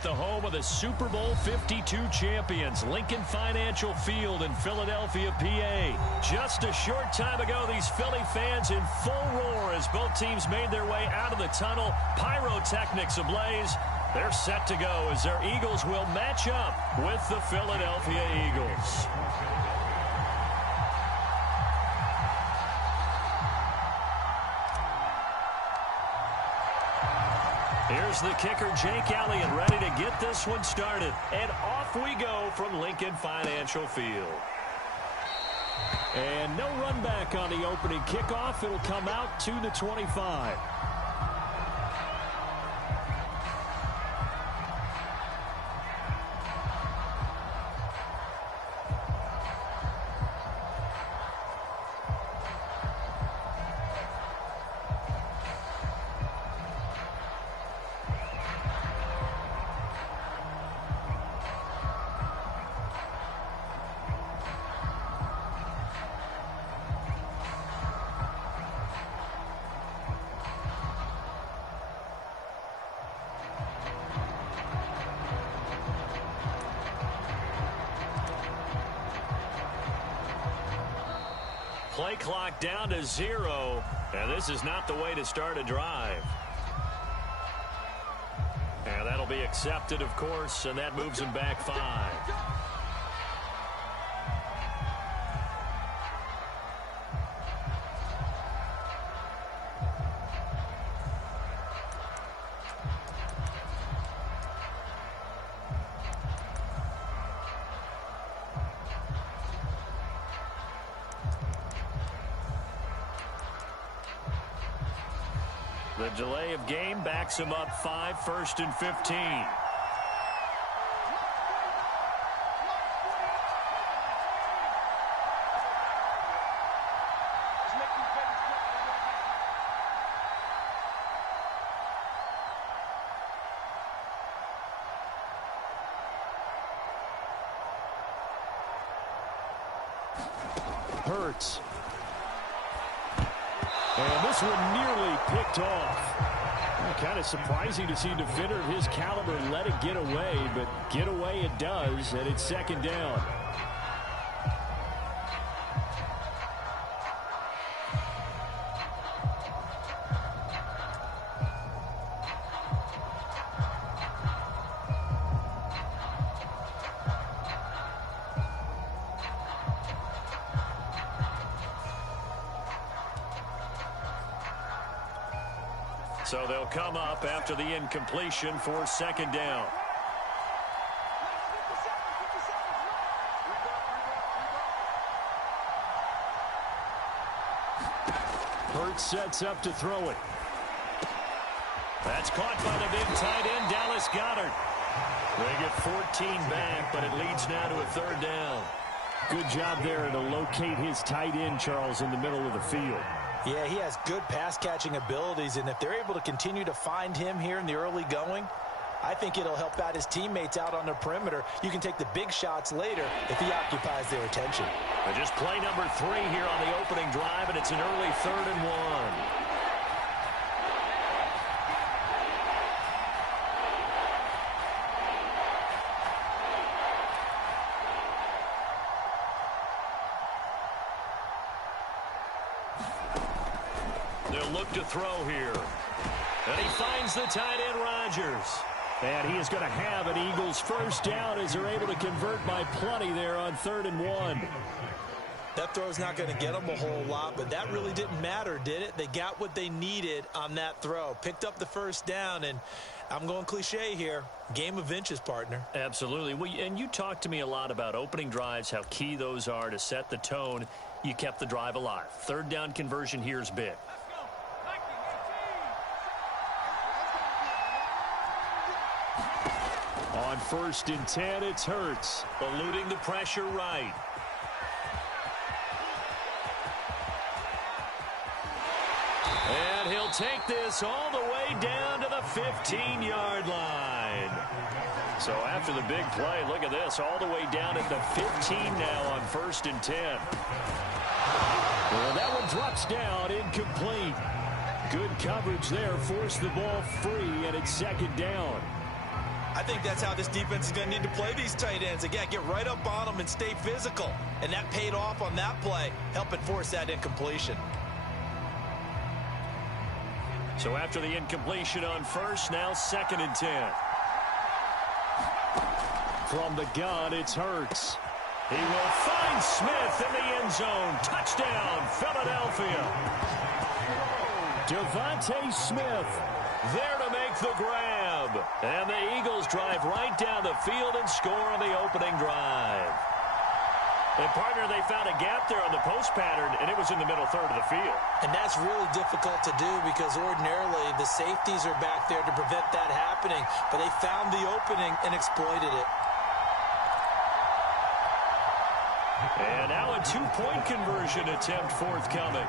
at the home of the Super Bowl 52 champions, Lincoln Financial Field in Philadelphia, PA. Just a short time ago, these Philly fans in full roar as both teams made their way out of the tunnel. Pyrotechnics ablaze. They're set to go as their Eagles will match up with the Philadelphia Eagles. Here's the kicker, Jake Elliott, ready to get this one started. And off we go from Lincoln Financial Field. And no run back on the opening kickoff. It'll come out to the 25. Play clock down to 0, and this is not the way to start a drive. And that'll be accepted, of course, and that moves him back 5. The delay of game backs him up 5, 1st and 15. Hurts. And this one nearly picked off. Kind of surprising to see a defender of his caliber let it get away, but get away it does, and it's 2nd down. So they'll come up after the incompletion for 2nd down. Hurts sets up to throw it. That's caught by the big tight end, Dallas Goedert. They get 14 back, but it leads now to a 3rd down. Good job there to locate his tight end, Charles, in the middle of the field. Yeah, he has good pass-catching abilities, and if they're able to continue to find him here in the early going, I think it'll help out his teammates out on the perimeter. You can take the big shots later if he occupies their attention. And just play number 3 here on the opening drive, and it's an early 3rd and 1. They'll look to throw here. And he finds the tight end, Rodgers. And he is going to have an Eagles 1st down as they're able to convert by plenty there on 3rd and 1. That throw's not going to get them a whole lot, but that really didn't matter, did it? They got what they needed on that throw. Picked up the 1st down, and I'm going cliche here. Game of inches, partner. Absolutely. Well, and you talked to me a lot about opening drives, how key those are to set the tone. You kept the drive alive. 3rd down conversion here is big. On 1st and 10, it's Hurts, eluding the pressure right. And he'll take this all the way down to the 15-yard line. So after the big play, look at this, all the way down at the 15 now on 1st and 10. Well, that one drops down, incomplete. Good coverage there, forced the ball free, and it's 2nd down. I think that's how this defense is going to need to play these tight ends. Again, get right up on them and stay physical. And that paid off on that play, helping force that incompletion. So after the incompletion on first, now 2nd and 10. From the gun, it's Hurts. He will find Smith in the end zone. Touchdown, Philadelphia. Devontae Smith there to make the grab. And the Eagles drive right down the field and score on the opening drive. And, partner, they found a gap there on the post pattern, and it was in the middle third of the field. And that's really difficult to do because ordinarily the safeties are back there to prevent that happening. But they found the opening and exploited it. And now a two-point conversion attempt forthcoming.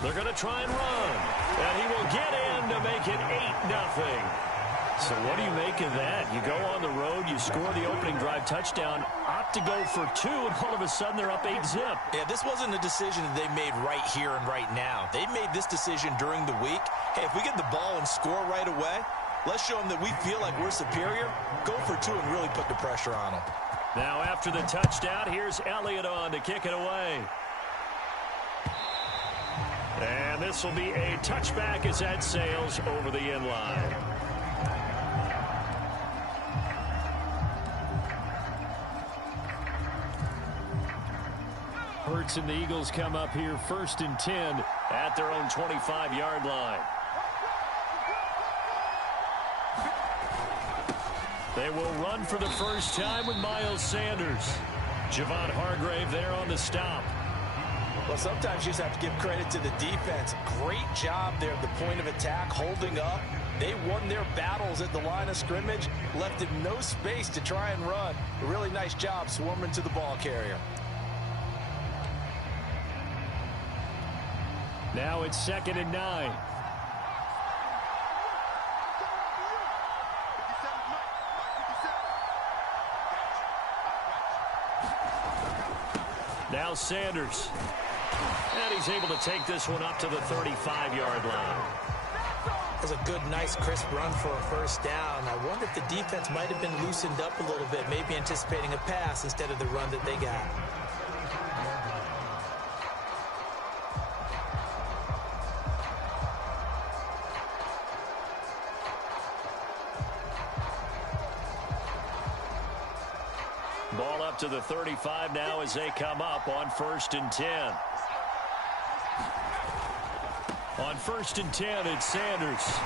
They're going to try and run. And he will get in to make it 8-0. So what do you make of that? You go on the road, you score the opening drive touchdown, opt to go for 2, and all of a sudden they're up 8-zip. Yeah, this wasn't a decision that they made right here and right now. They made this decision during the week. Hey, if we get the ball and score right away, let's show them that we feel like we're superior. Go for 2 and really put the pressure on them. Now after the touchdown, here's Elliott on to kick it away. And this will be a touchback as that sails over the end line. Hurts and the Eagles come up here 1st and 10 at their own 25-yard line. They will run for the first time with Miles Sanders. Javon Hargrave there on the stop. Well, sometimes you just have to give credit to the defense. Great job there at the point of attack, holding up. They won their battles at the line of scrimmage, left him no space to try and run. A really nice job swarming to the ball carrier. Now it's 2nd and 9. Now Sanders. And he's able to take this one up to the 35-yard line. That's a good, nice, crisp run for a first down. I wonder if the defense might have been loosened up a little bit, maybe anticipating a pass instead of the run that they got. Ball up to the 35 now as they come up on 1st and 10. On 1st and 10, it's Sanders.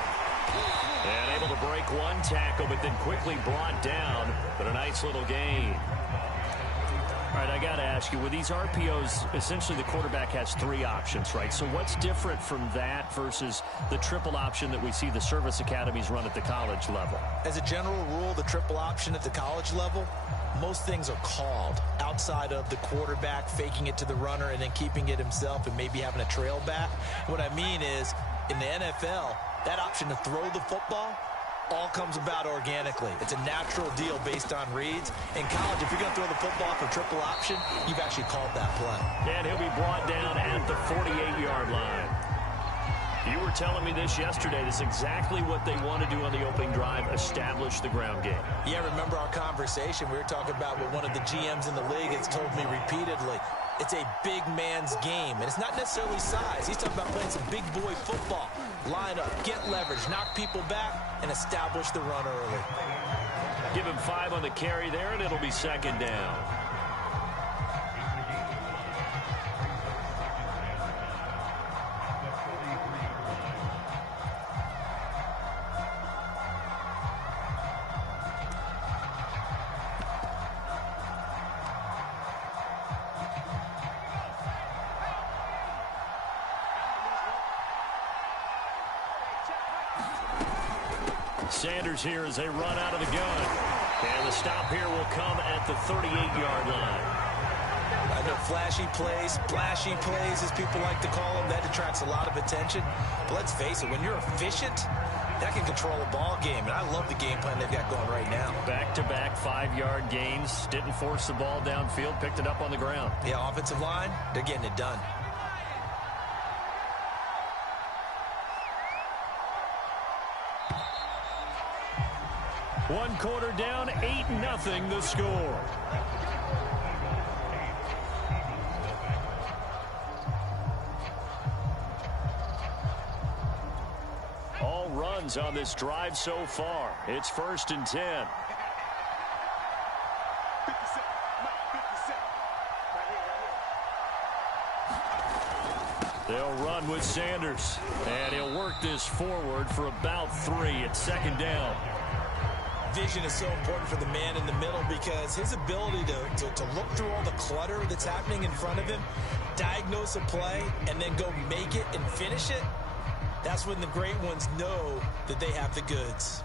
And able to break one tackle, but then quickly brought down. But a nice little gain. All right, I got to ask you, with these RPOs, essentially the quarterback has 3 options, right? So what's different from that versus the triple option that we see the service academies run at the college level? As a general rule, the triple option at the college level, most things are called outside of the quarterback faking it to the runner and then keeping it himself and maybe having a trail back. What I mean is, in the NFL, that option to throw the football all comes about organically. It's a natural deal based on reads. In college, if you're going to throw the football off a triple option, you've actually called that play. And he'll be brought down at the 48-yard line. You were telling me this yesterday. This is exactly what they want to do on the opening drive, establish the ground game. Yeah, remember our conversation? We were talking about what one of the GMs in the league has told me repeatedly. It's a big man's game, and it's not necessarily size. He's talking about playing some big boy football. Line up, get leverage, knock people back, and establish the run early. Give him 5 on the carry there, and it'll be 2nd down. Sanders here as they run out of the gun. And the stop here will come at the 38-yard line. I know flashy plays, splashy plays, as people like to call them, that attracts a lot of attention. But let's face it, when you're efficient, that can control a ball game. And I love the game plan they've got going right now. Back-to-back 5-yard gains. Didn't force the ball downfield, picked it up on the ground. Yeah, offensive line, they're getting it done. One quarter down, 8-0 the score. All runs on this drive so far. It's 1st and 10. They'll run with Sanders. And he'll work this forward for about 3 at 2nd down. Vision is so important for the man in the middle because his ability to look through all the clutter that's happening in front of him, diagnose a play, and then go make it and finish it, that's when the great ones know that they have the goods.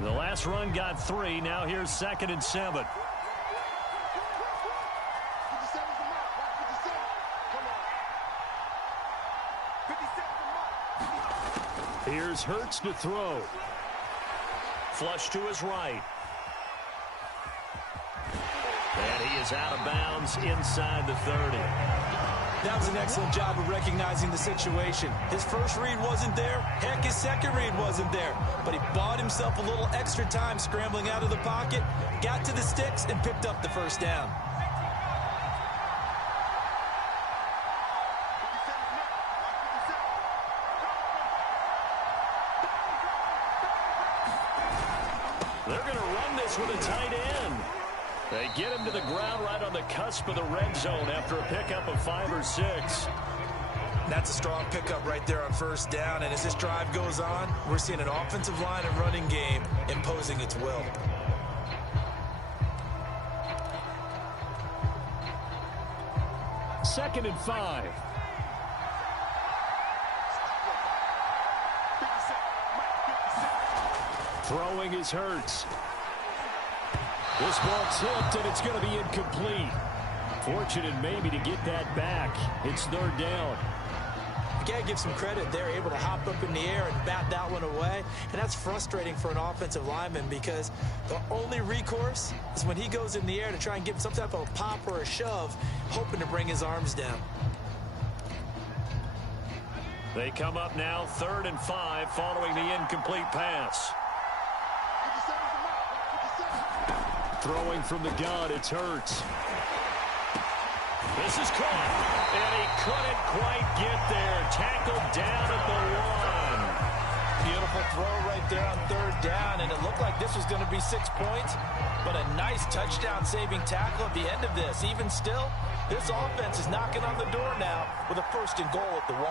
The last run got 3. Now here's 2nd and 7. Here's Hurts to throw. Flush to his right. And he is out of bounds inside the 30. That was an excellent job of recognizing the situation. His first read wasn't there. Heck, his second read wasn't there. But he bought himself a little extra time scrambling out of the pocket, got to the sticks, and picked up the 1st down. They're going to run this with a tight end. They get him to the ground right on the cusp of the red zone after a pickup of 5 or 6. That's a strong pickup right there on 1st down. And as this drive goes on, we're seeing an offensive line and running game imposing its will. Second and 5. Throwing is Hurts. This ball tipped, and it's going to be incomplete. Fortunate maybe to get that back. It's 3rd down. You got to give some credit. They're able to hop up in the air and bat that one away. And that's frustrating for an offensive lineman because the only recourse is when he goes in the air to try and give some type of a pop or a shove, hoping to bring his arms down. They come up now 3rd and 5 following the incomplete pass. Throwing from the gun, it's Hurts. This is caught, and he couldn't quite get there. Tackled down at the 1. Beautiful throw right there on 3rd down, and it looked like this was going to be 6 points, but a nice touchdown-saving tackle at the end of this. Even still, this offense is knocking on the door now with a 1st and goal at the 1.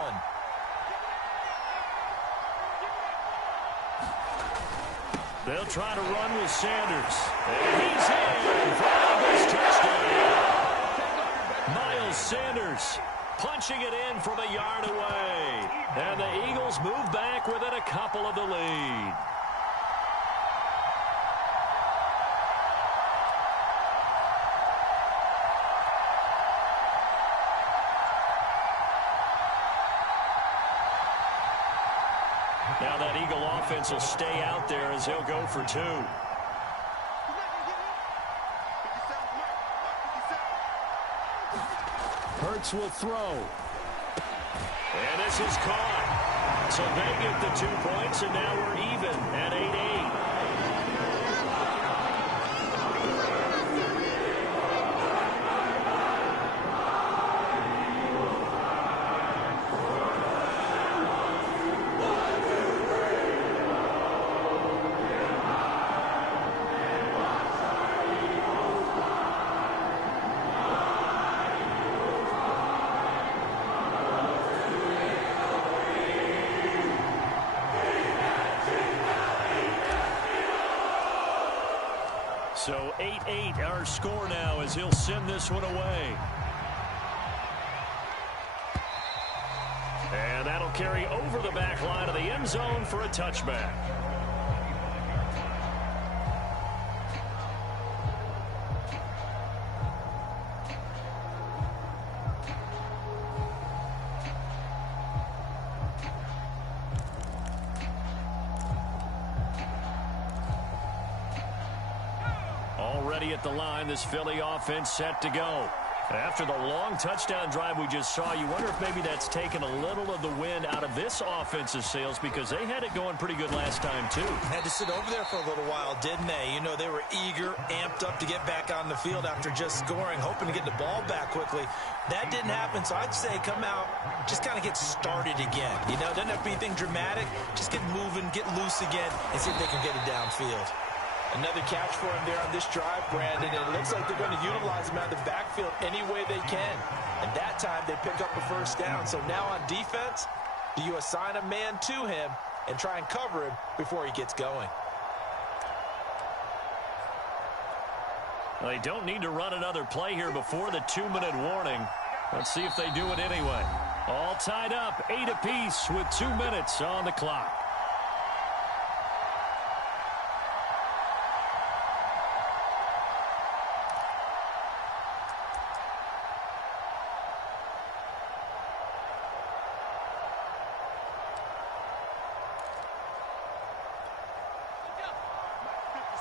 They'll try to run with Sanders. And he's in for Eagles touchdown. Miles Sanders punching it in from a yard away. And the Eagles move back within a couple of the lead. Now that Eagle offense will stay out there as he'll go for 2. Hurts will throw. And this is caught. So they get the 2 points, and now we're even at 8-8. So 8-8 our score now as he'll send this one away. And that'll carry over the back line of the end zone for a touchback. Already at the line, this Philly offense set to go. After the long touchdown drive we just saw, you wonder if maybe that's taken a little of the wind out of this offensive sails, because they had it going pretty good last time, too. Had to sit over there for a little while, didn't they? You know, they were eager, amped up to get back on the field after just scoring, hoping to get the ball back quickly. That didn't happen, so I'd say come out, just kind of get started again. You know, doesn't have to be anything dramatic. Just get moving, get loose again, and see if they can get it downfield. Another catch for him there on this drive, Brandon, and it looks like they're going to utilize him out of the backfield any way they can. And that time they pick up a first down. So now on defense, do you assign a man to him and try and cover him before he gets going? Well, they don't need to run another play here before the 2-minute warning. Let's see if they do it anyway. All tied up, 8 apiece with 2 minutes on the clock.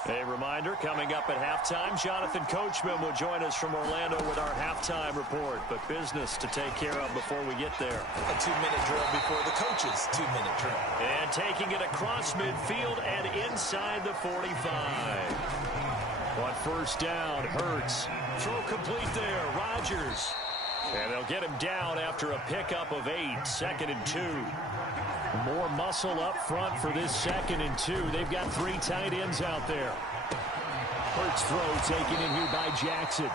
A reminder, coming up at halftime, Jonathan Coachman will join us from Orlando with our halftime report. But business to take care of before we get there. A 2-minute drill before the coach's 2-minute drill. And taking it across midfield and inside the 45. On first down, Hurts. Throw complete there, Rodgers. And they'll get him down after a pickup of 8, 2nd and 2. More muscle up front for this 2nd and 2. They've got 3 tight ends out there. Hurts throw taken in here by Jackson.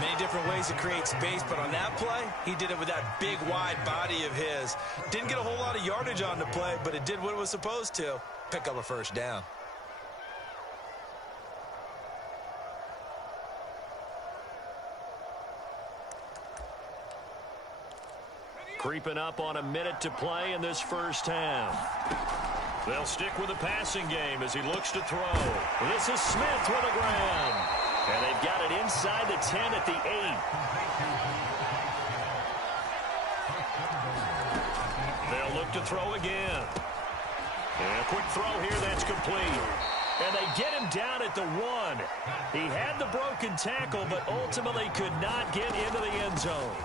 Many different ways to create space, but on that play, he did it with that big, wide body of his. Didn't get a whole lot of yardage on the play, but it did what it was supposed to. Pick up a first down. Creeping up on a minute to play in this first half. They'll stick with the passing game as he looks to throw. This is Smith with a grab. And they've got it inside the 10 at the 8. They'll look to throw again. And a quick throw here that's complete. And they get him down at the 1. He had the broken tackle, but ultimately could not get into the end zone.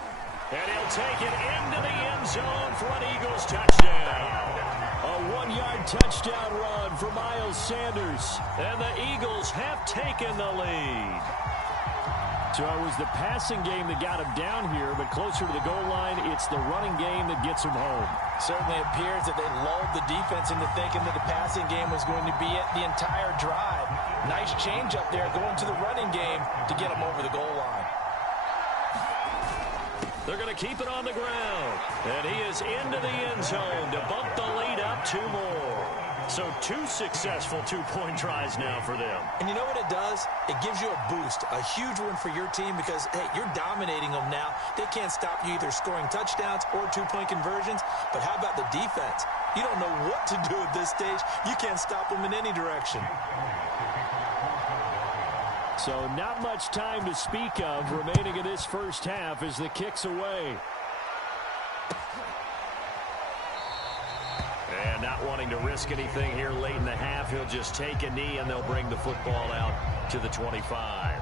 And he'll take it into the end zone for an Eagles touchdown. A 1-yard touchdown run for Miles Sanders. And the Eagles have taken the lead. So it was the passing game that got him down here, but closer to the goal line, it's the running game that gets him home. Certainly appears that they lulled the defense into thinking that the passing game was going to be it the entire drive. Nice change up there going to the running game to get him over the goal line. They're going to keep it on the ground. And he is into the end zone to bump the lead up 2 more. So 2 successful 2-point tries now for them. And you know what it does? It gives you a boost, a huge one for your team because, hey, you're dominating them now. They can't stop you either scoring touchdowns or 2-point conversions. But how about the defense? You don't know what to do at this stage. You can't stop them in any direction. So not much time to speak of remaining in this first half as the kick's away. And not wanting to risk anything here late in the half, he'll just take a knee and they'll bring the football out to the 25.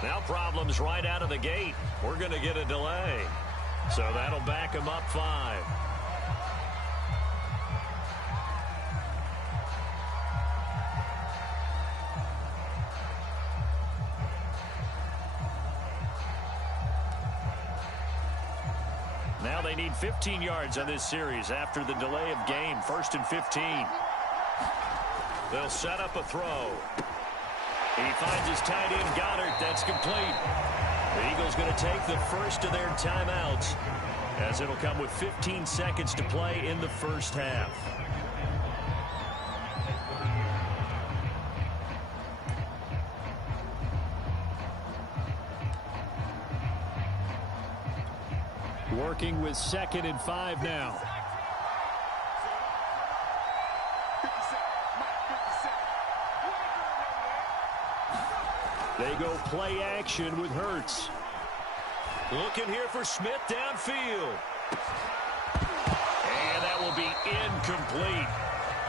Now problems right out of the gate. We're going to get a delay. So that'll back him up 5. Now they need 15 yards on this series after the delay of game. 1st and 15. They'll set up a throw. He finds his tight end, Goddard. That's complete. The Eagles going to take the first of their timeouts as it'll come with 15 seconds to play in the first half. Working with 2nd and 5 now. They go play action with Hurts. Looking here for Smith downfield. And that will be incomplete.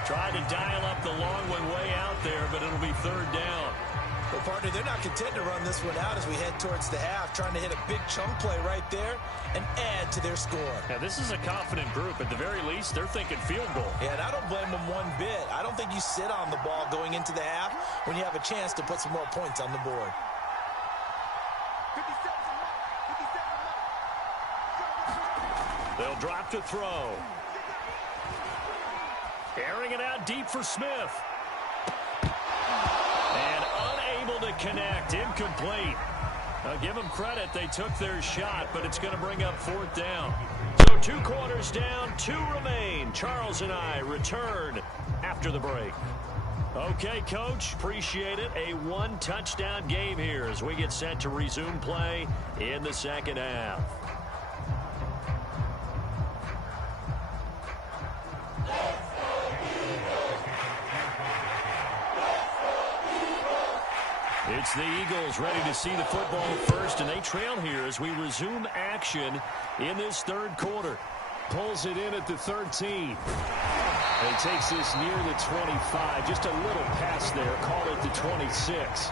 Tried to dial up the long one way out there, but it'll be 3rd down. Well, partner, they're not content to run this one out as we head towards the half, trying to hit a big chunk play right there and add to their score. Yeah, this is a confident group. At the very least, they're thinking field goal. Yeah, and I don't blame them one bit. I don't think you sit on the ball going into the half when you have a chance to put some more points on the board. They'll drop to throw. Airing it out deep for Smith. And unable to connect. Incomplete. Now give them credit. They took their shot, but it's going to bring up 4th down. So 2 quarters down, 2 remain. Charles and I return after the break. Okay, Coach, appreciate it. A 1-touchdown game here as we get set to resume play in the 2nd half. It's the Eagles ready to see the football first, and they trail here as we resume action in this 3rd quarter. Pulls it in at the 13. And he takes this near the 25. Just a little pass there. Call it the 26.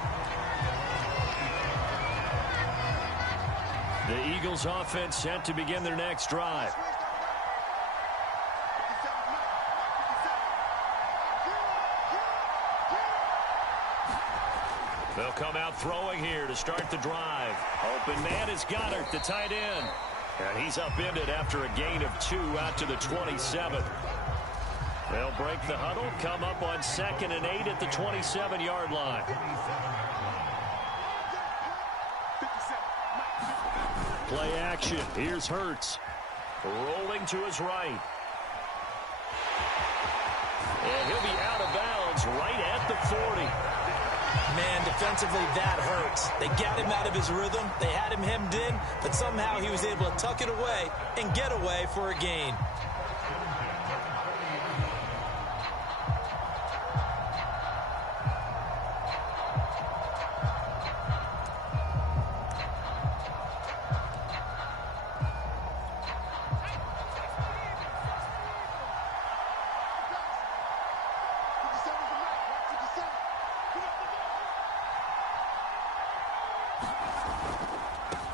The Eagles offense set to begin their next drive. They'll come out throwing here to start the drive. Open man is Goddard, the tight end. And he's upended after a gain of 2 out to the 27th. They'll break the huddle, come up on 2nd and 8 at the 27-yard line. Play action. Here's Hurts. Rolling to his right. And he'll be out of bounds right at the 40. Man, defensively, that hurts. They got him out of his rhythm. They had him hemmed in, but somehow he was able to tuck it away and get away for a gain.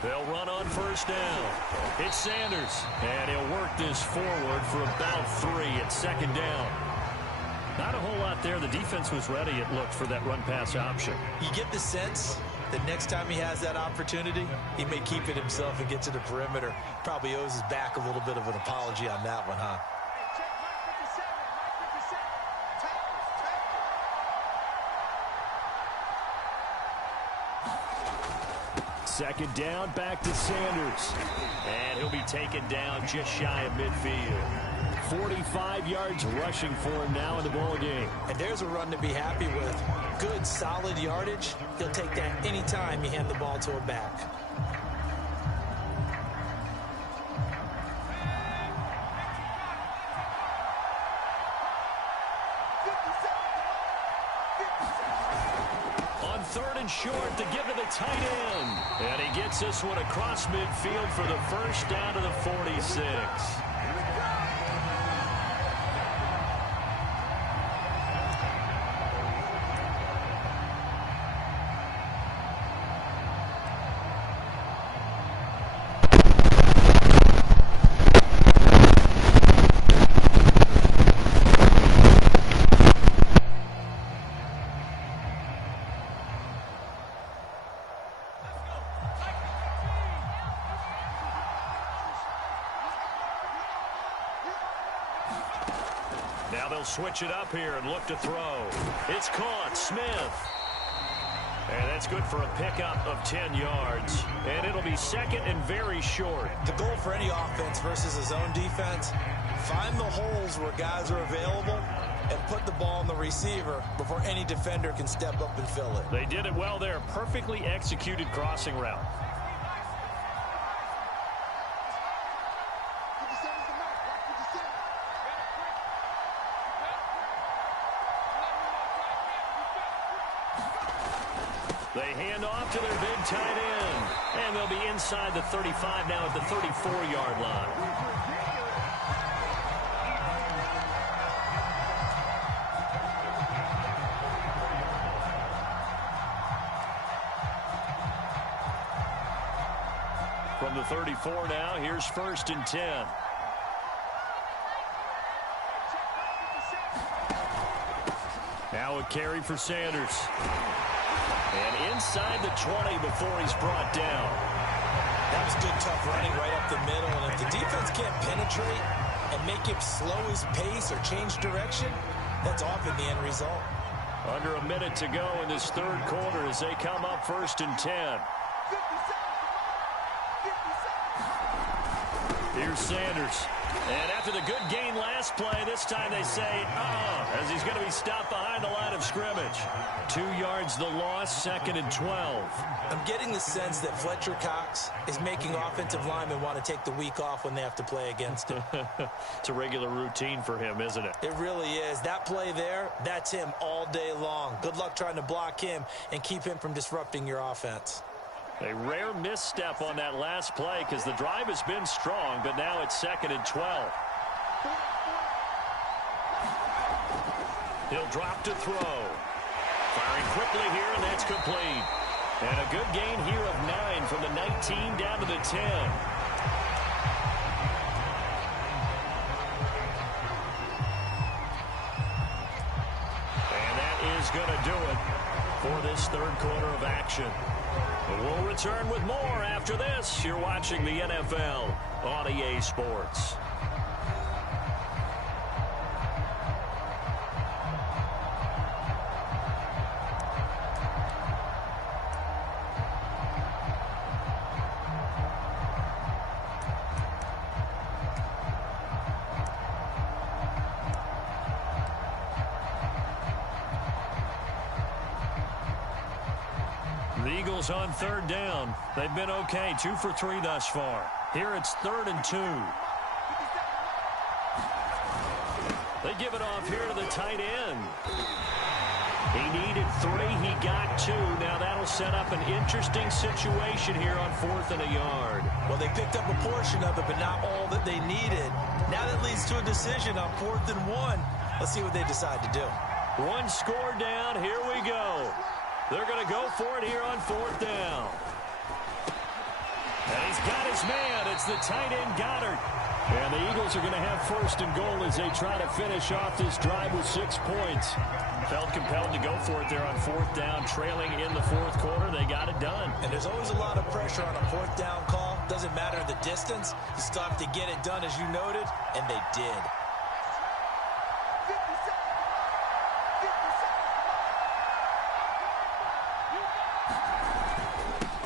They'll run on 1st down. It's Sanders, and he'll work this forward for about 3 at 2nd down. Not a whole lot there. The defense was ready, it looked, for that run-pass option. You get the sense that next time he has that opportunity, he may keep it himself and get to the perimeter. Probably owes his back a little bit of an apology on that one, huh? Second down, back to Sanders. And he'll be taken down just shy of midfield. 45 yards rushing for him now in the ball game. And there's a run to be happy with. Good, solid yardage. He'll take that anytime you hand the ball to a back. Short to give to the tight end. And he gets this one across midfield for the 1st down to the 46. Now they'll switch it up here and look to throw. It's caught. Smith. And that's good for a pickup of 10 yards. And it'll be 2nd and very short. The goal for any offense versus his own defense, find the holes where guys are available and put the ball on the receiver before any defender can step up and fill it. They did it well there. Perfectly executed crossing route. They hand off to their big tight end. And they'll be inside the 35 now at the 34-yard line. From the 34 now, here's 1st and 10. Now a carry for Sanders. And inside the 20 before he's brought down. That was good, tough running right up the middle. And if the defense can't penetrate and make him slow his pace or change direction, that's often the end result. Under a minute to go in this third quarter as they come up 1st and 10. Here's Sanders. And after the good gain last play, this time they say, as he's going to be stopped behind the line of scrimmage. 2 yards the loss, 2nd and 12. I'm getting the sense that Fletcher Cox is making offensive linemen want to take the week off when they have to play against him. It's a regular routine for him, isn't it? It really is. That play there, that's him all day long. Good luck trying to block him and keep him from disrupting your offense. A rare misstep on that last play because the drive has been strong, but now it's 2nd and 12. He'll drop to throw. Firing quickly here, and that's complete. And a good gain here of 9 from the 19 down to the 10. And that is going to do it for this third quarter of action. We'll return with more after this. You're watching the NFL on EA Sports. The Eagles on 3rd down. They've been okay, 2 for 3 thus far. Here it's 3rd and 2. They give it off here to the tight end. He needed 3, he got 2. Now that'll set up an interesting situation here on 4th and a yard. Well, they picked up a portion of it, but not all that they needed. Now that leads to a decision on 4th and 1. Let's see what they decide to do. 1 score down, here we go. They're going to go for it here on 4th down. And he's got his man. It's the tight end, Goddard. And the Eagles are going to have 1st and goal as they try to finish off this drive with 6 points. Felt compelled to go for it there on 4th down, trailing in the 4th quarter. They got it done. And there's always a lot of pressure on a 4th down call. Doesn't matter the distance. You still have to get it done, as you noted, and they did.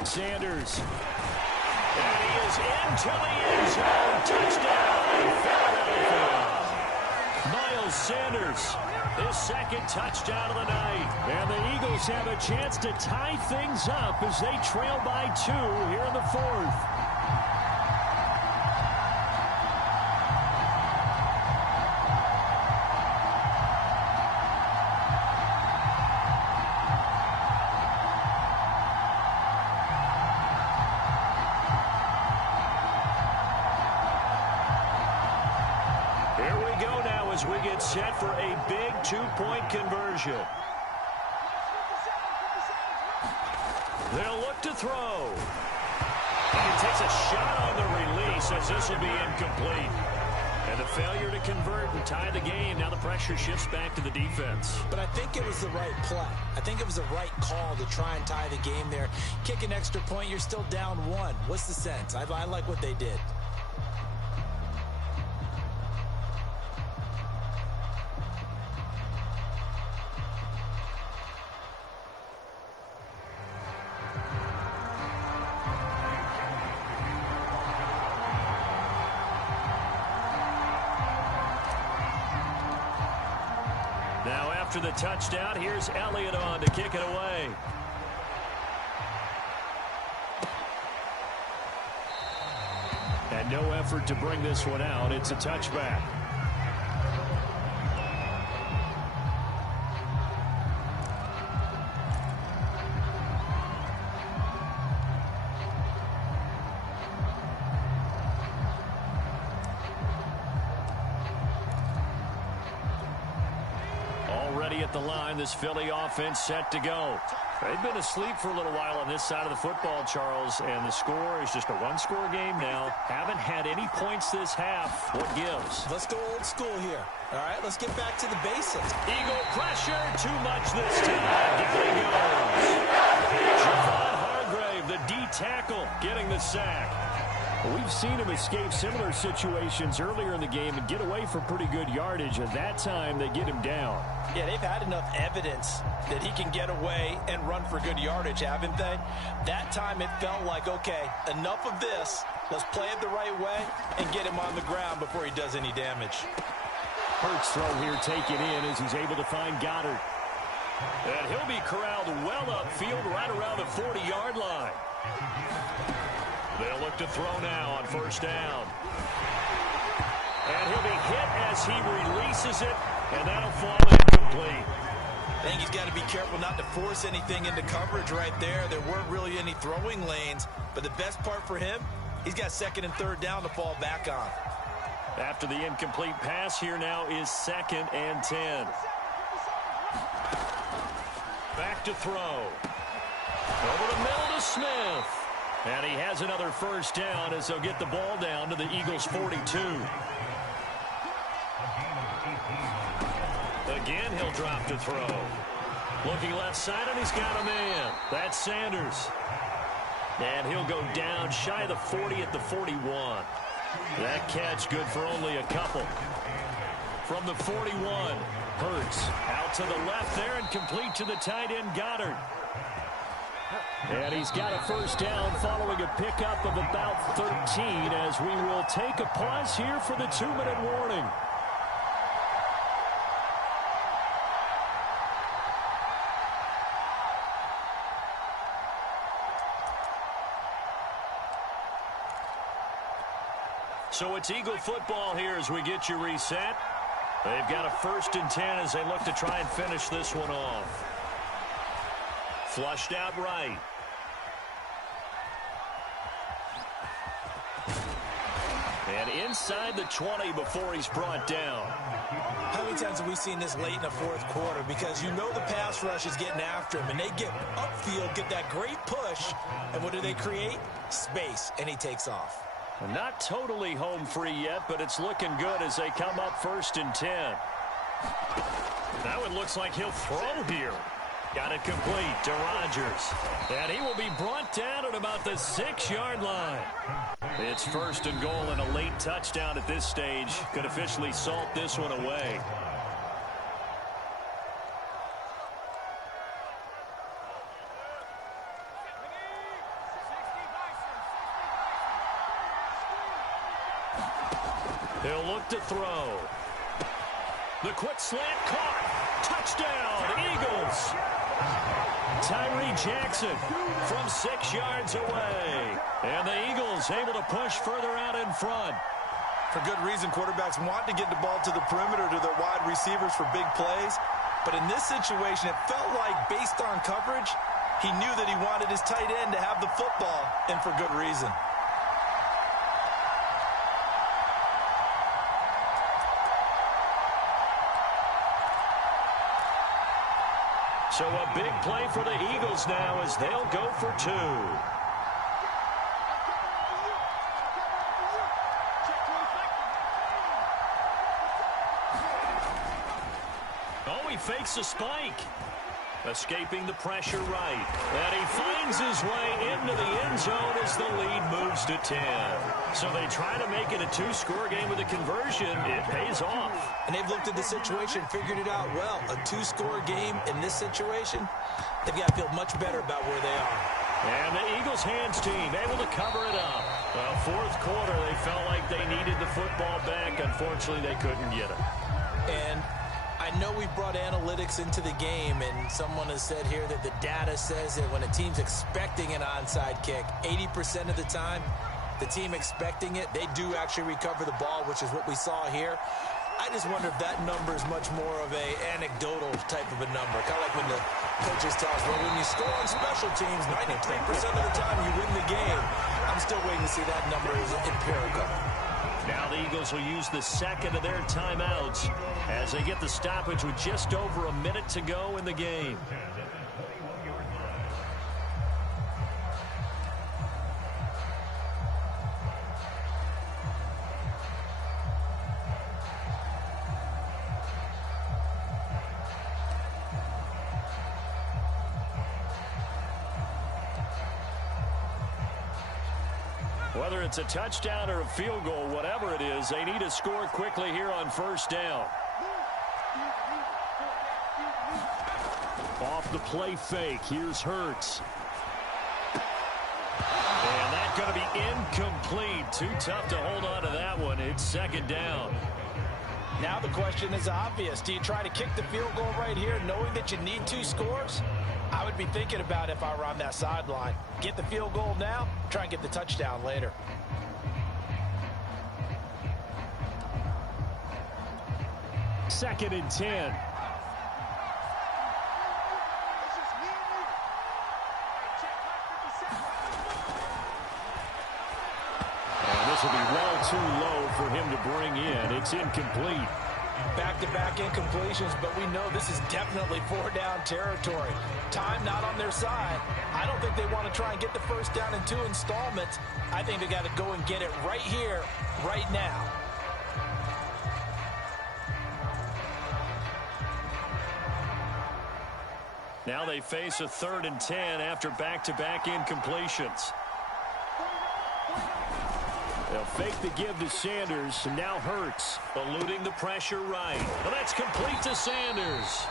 Sanders. And he is into the end zone. Touchdown, Philadelphia. Miles Sanders, his 2nd touchdown of the night. And the Eagles have a chance to tie things up as they trail by 2 here in the 4th. As we get set for a big 2-point conversion. They'll look to throw. And he takes a shot on the release as this will be incomplete. And the failure to convert and tie the game. Now the pressure shifts back to the defense. But I think it was the right play. I think it was the right call to try and tie the game there. Kick an extra point, you're still down 1. What's the sense? I like what they did. Now after the touchdown, here's Elliott on to kick it away. And no effort to bring this one out. It's a touchback. at the line. This Philly offense set to go. They've been asleep for a little while on this side of the football, Charles, and the score is just a one-score game now. Haven't had any points this half. What gives? Let's go old school here. All right, let's get back to the basics. Eagle pressure, too much this time. Down he goes. Javon Hargrave, the D tackle, getting the sack. We've seen him escape similar situations earlier in the game and get away for pretty good yardage. At that time, they get him down. Yeah, they've had enough evidence that he can get away and run for good yardage, haven't they? That time it felt like, okay, enough of this. Let's play it the right way and get him on the ground before he does any damage. Hurts throw here taken in as he's able to find Goddard. And he'll be corralled well upfield right around the 40-yard line. They'll look to throw now on first down. And he'll be hit as he releases it, and that'll fall incomplete. I think he's got to be careful not to force anything into coverage right there. There weren't really any throwing lanes, but the best part for him, he's got second and third down to fall back on. After the incomplete pass, here now is 2nd and 10. Back to throw. Over the middle to Smith. And he has another first down as they'll get the ball down to the Eagles' 42. Again, he'll drop to throw. Looking left side, and he's got a man. That's Sanders. And he'll go down shy of the 40 at the 41. That catch good for only a couple. From the 41, Hurts out to the left there and complete to the tight end Goddard. And he's got a first down following a pickup of about 13 as we will take a pause here for the 2-minute warning. So it's Eagle football here as we get you reset. They've got a 1st and 10 as they look to try and finish this one off. Flushed out right. And inside the 20 before he's brought down. How many times have we seen this late in the fourth quarter? Because you know the pass rush is getting after him, and they get upfield, get that great push, and what do they create? Space, and he takes off. Not totally home free yet, but it's looking good as they come up 1st and 10. That one looks like he'll throw here. Got it complete to Rodgers. And he will be brought down at about the 6-yard line. It's 1st and goal and a late touchdown at this stage. Could officially salt this one away. He'll look to throw. The quick slant caught. Touchdown, Eagles. Tyree Jackson from 6 yards away. And the Eagles able to push further out in front. For good reason, quarterbacks want to get the ball to the perimeter to their wide receivers for big plays. But in this situation, it felt like based on coverage, he knew that he wanted his tight end to have the football, and for good reason. So a big play for the Eagles now as they'll go for 2. Oh, he fakes a spike. Escaping the pressure right. And he finds his way into the end zone as the lead moves to 10. So they try to make it a 2-score game with a conversion. It pays off. And they've looked at the situation, figured it out well. A 2-score game in this situation, they've got to feel much better about where they are. And the Eagles hands team able to cover it up. Well, 4th quarter, they felt like they needed the football back. Unfortunately, they couldn't get it. And I know we brought analytics into the game, and someone has said here that the data says that when a team's expecting an onside kick, 80% of the time, the team expecting it, they do actually recover the ball, which is what we saw here. I just wonder if that number is much more of a anecdotal type of a number. Kind of like when the coaches tell us, well, when you score on special teams, 93% of the time you win the game. I'm still waiting to see that number is empirical. Now the Eagles will use the second of their timeouts as they get the stoppage with just over a minute to go in the game. Whether it's a touchdown or a field goal, whatever it is, they need to score quickly here on first down. Off the play fake, here's Hurts. And that's going to be incomplete. Too tough to hold on to that one. It's second down. Now the question is obvious. Do you try to kick the field goal right here knowing that you need 2 scores? I would be thinking about it if I were on that sideline. Get the field goal now, try and get the touchdown later. Second and 10. And this will be well too low for him to bring in. It's incomplete. Back-to-back incompletions, but we know this is definitely 4-down territory. Time not on their side. I don't think they want to try and get the first down in 2 installments. I think they got to go and get it right here, right now. Now they face a 3rd and 10 after back-to-back incompletions. They'll fake the give to Sanders, and now Hurts, eluding the pressure right. Well, that's complete to Sanders.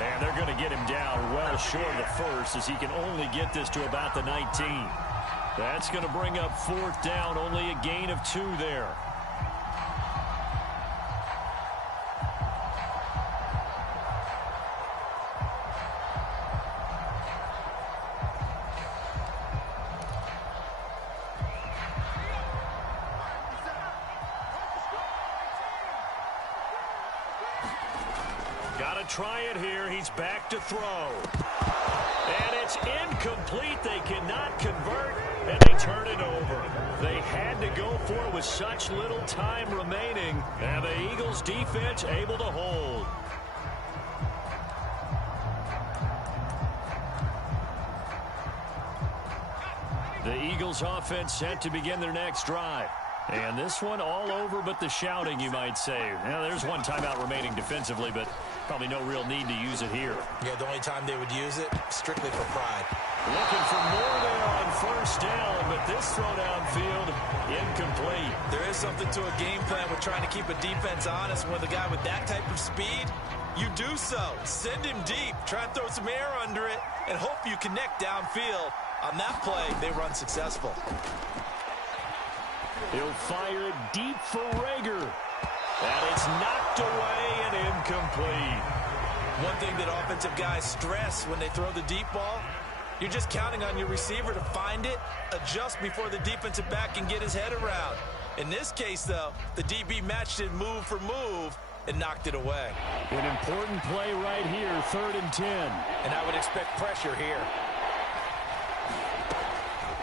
And they're going to get him down well short of the first as he can only get this to about the 19. That's going to bring up 4th down, only a gain of 2 there. Got to try it here. He's back to throw. And it's incomplete. They cannot convert, and they turn it over. They had to go for it with such little time remaining, and the Eagles defense able to hold. The Eagles offense set to begin their next drive. And this one all over but the shouting, you might say. Now, there's one timeout remaining defensively, but probably no real need to use it here. Yeah, the only time they would use it, strictly for pride. Looking for more there on first down, but this throw downfield, incomplete. There is something to a game plan with trying to keep a defense honest. With a guy with that type of speed, you do so. Send him deep, try and throw some air under it, and hope you connect downfield. On that play, they run successful. He'll fire it deep for Rager. And it's knocked away and incomplete. One thing that offensive guys stress when they throw the deep ball, you're just counting on your receiver to find it, adjust before the defensive back can get his head around. In this case, though, the DB matched it move for move and knocked it away. An important play right here, 3rd and 10. And I would expect pressure here.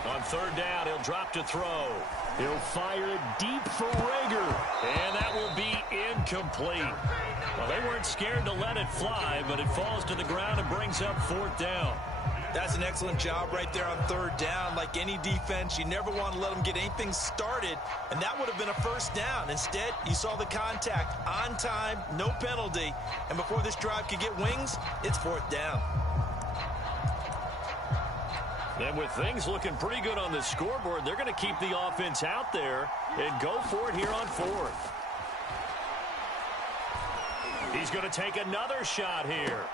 On 3rd down, he'll drop to throw. He'll fire it deep for Rager. And that will be incomplete. Well, they weren't scared to let it fly, but it falls to the ground and brings up 4th down. That's an excellent job right there on 3rd down. Like any defense, you never want to let them get anything started, and that would have been a 1st down. Instead, you saw the contact on time, no penalty, and before this drive could get wings, it's 4th down. And with things looking pretty good on the scoreboard, they're going to keep the offense out there and go for it here on 4th. He's going to take another shot here.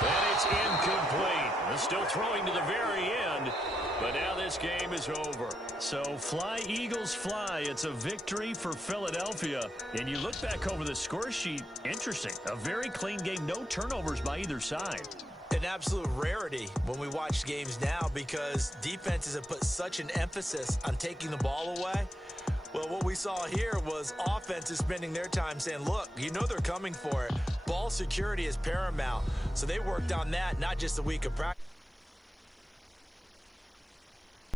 And it's incomplete. They're still throwing to the very end, but now this game is over. So fly, Eagles, fly. It's a victory for Philadelphia. And you look back over the score sheet, interesting. A very clean game, no turnovers by either side. An absolute rarity when we watch games now because defenses have put such an emphasis on taking the ball away. Well, what we saw here was offenses spending their time saying, look, you know they're coming for it. Ball security is paramount. So they worked on that, not just a week of practice.